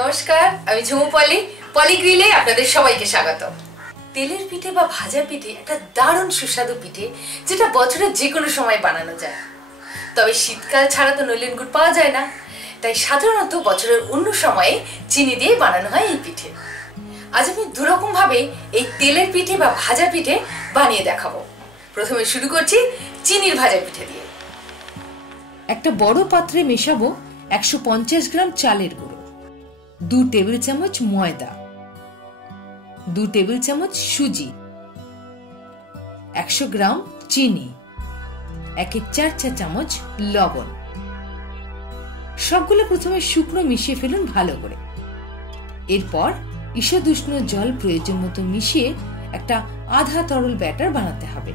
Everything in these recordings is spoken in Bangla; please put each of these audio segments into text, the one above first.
নমস্কার, আমি ঝুমু পলি পলিগ্রিলে আপনাদের সবাইকে স্বাগত। তেলের পিঠে বা ভাজা পিঠে একটা দারুণ সুস্বাদু পিঠে, যেটা বছরের যে কোনো সময় বানানো যায়। তবে শীতকাল ছাড়া তো নলেন গুড় পাওয়া যায় না, তাই সাধারণত বছরের অন্য সময়ে চিনি দিয়ে বানানো হয় এই পিঠে। আজ আমি দুরকম ভাবে এই তেলের পিঠে বা ভাজা পিঠে বানিয়ে দেখাবো। প্রথমে শুরু করছি চিনির ভাজা পিঠে দিয়ে। একটা বড় পাত্রে মেশাবো 150 গ্রাম চালের গুঁড়ো, 2 টেবিল চামচ ময়দা, 2 টেবিল চামচ সুজি, 100 গ্রাম চিনি, 1/4 চা চামচ লবণ। সবগুলো প্রথমে শুকনো মিশিয়ে ফেলুন ভালো করে। এরপর ঈষৎ উষ্ণ জল প্রয়োজন মতো মিশিয়ে একটা আধা তরল ব্যাটার বানাতে হবে।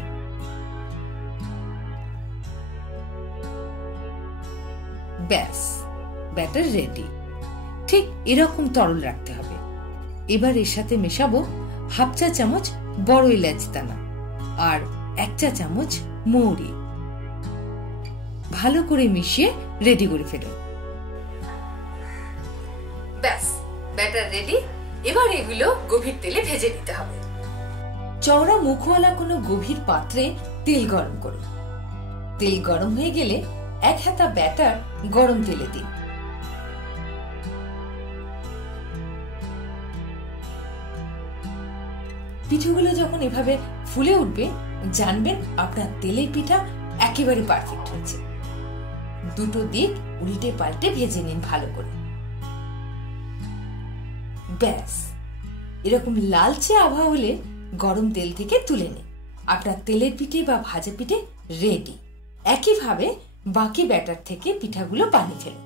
ব্যাস, ব্যাটার রেডি। ঠিক এরকম তরল রাখতে হবে। এবার এর সাথে মেশাবো 1/2 চা চামচ বড় এলাচ দানা আর 1 চা চামচ মৌরি। ভালো করে মিশিয়ে রেডি করে ফেলুন। ব্যাস, ব্যাটার রেডি। এবার এগুলো গভীর তেলে ভেজে নিতে হবে। চওড়া মুখওয়ালা কোনো গভীর পাত্রে তেল গরম করুন। তেল গরম হয়ে গেলে 1 হাতা ব্যাটার গরম তেলে দিন। পিঠেগুলো যখন এভাবে ফুলে উঠবে, জানবেন আপনার তেলের পিঠা একেবারে পারফেক্ট হয়েছে। দুটো দিক উল্টে পাল্টে ভেজে নিন ভালো করে। ব্যাস, এরকম লালচে আভা হলে গরম তেল থেকে তুলে নিন। আপনার তেলের পিঠে বা ভাজা পিঠে রেডি। একইভাবে বাকি ব্যাটার থেকে পিঠাগুলো বানিয়ে ফেলুন।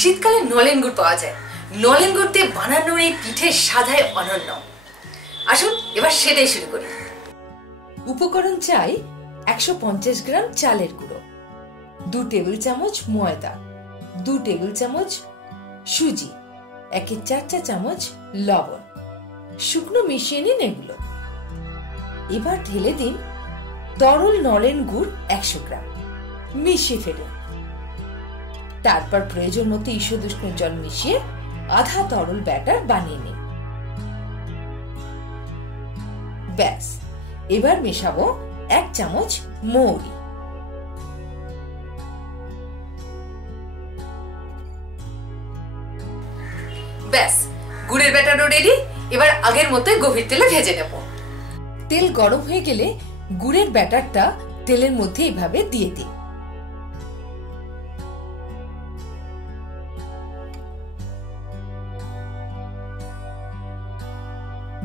শীতকালে নলেন গুড় পাওয়া যায়। নলেন গুড় দিয়ে বানানো এই পিঠের স্বাদ অনন্য। আসুন এবার সেটাই শুরু করি। উপকরণ চাই 150 গ্রাম চালের গুঁড়ো, 2 টেবিল চামচ ময়দা, 2 টেবিল চামচ সুজি, 1/4 চা চামচ লবণ। শুকনো মিশিয়ে নিন এগুলো। এবার ঢেলে দিন তরল নলেন গুড় 100 গ্রাম, মিশিয়ে ফেলুন। তারপর প্রয়োজন মতো ঈষৎ উষ্ণ জল মিশিয়ে আধা তরল ব্যাটার বানিয়ে নিন। ব্যাস, এবার মেশাবো 1 চামচ মৌরি। ব্যাস, গুড়ের ব্যাটারও রেডি। এবার আগের মতোই গভীর তেলে ভেজে নেব। তেল গরম হয়ে গেলে গুড়ের ব্যাটারটা তেলের মধ্যে এভাবে দিয়ে দিন।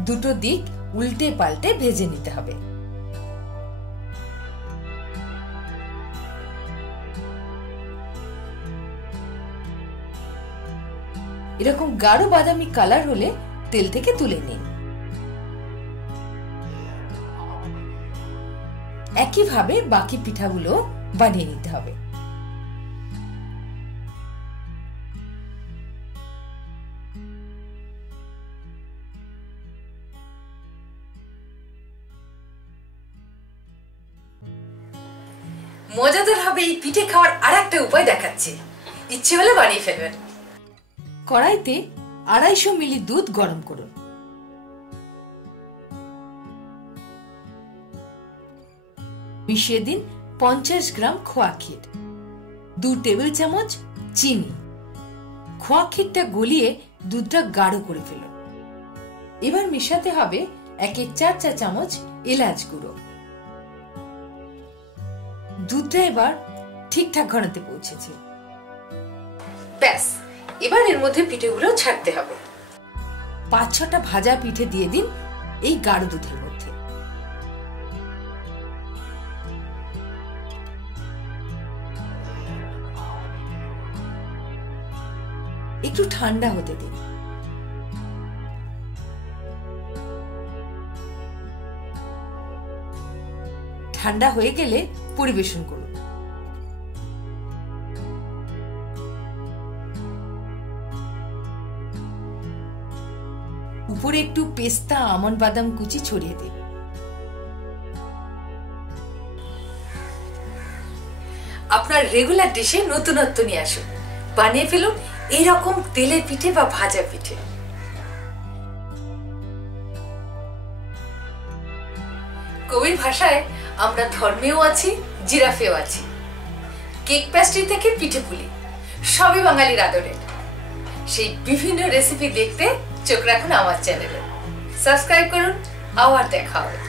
দুটো দিক উল্টে পাল্টে ভেজে নিতে হবে। এরকম গাঢ় বাদামি কালার হলে তেল থেকে তুলে নিন। একইভাবে বাকি পিঠাগুলো বানিয়ে নিতে হবে। মজাদার হবে এই পিঠে খাওয়ার আরেকটা উপায় দেখাচ্ছি। ইচ্ছে হলে বানিয়ে ফেলবেন। কড়াইতে 250 মিলি দুধ গরম করুন। মিশিয়ে দিন 50 গ্রাম খোয়া ক্ষীর, 2 টেবিল চামচ চিনি। খোয়া ক্ষীরটা গলিয়ে দুধটা গাঢ় করে ফেলুন। এবার মেশাতে হবে 1/4 চা চামচ এলাচ গুঁড়ো। দুধটা এবার ঠিকঠাক ঘনত্বে পৌঁছেছে। ব্যাস, এবার এর মধ্যে পিঠেগুলো ছাড়তে হবে। 5-6টা ভাজা পিঠে দিয়ে দিন এই গাঢ় দুধের মধ্যে। একটু ঠান্ডা হতে দিন। ঠান্ডা হয়ে গেলে পরিবেশন করুন। উপরে একটু পেস্তা আমন্ড বাদাম কুচি ছড়িয়ে দিন। আপনার রেগুলার ডিশে নতুনত্ব নিয়ে আসুন, বানিয়ে ফেলুন এইরকম তেলের পিঠে বা ভাজা পিঠে। কবির ভাষায় আমরা ধর্মেও আছি, জিরাফেও আছি। কেক প্যাস্ট্রি থেকে পিঠে পুলি সবই বাঙালির আদরের। সেই বিভিন্ন রেসিপি দেখতে চোখ রাখুন আমার চ্যানেলে। সাবস্ক্রাইব করুন, আবার দেখা হবে।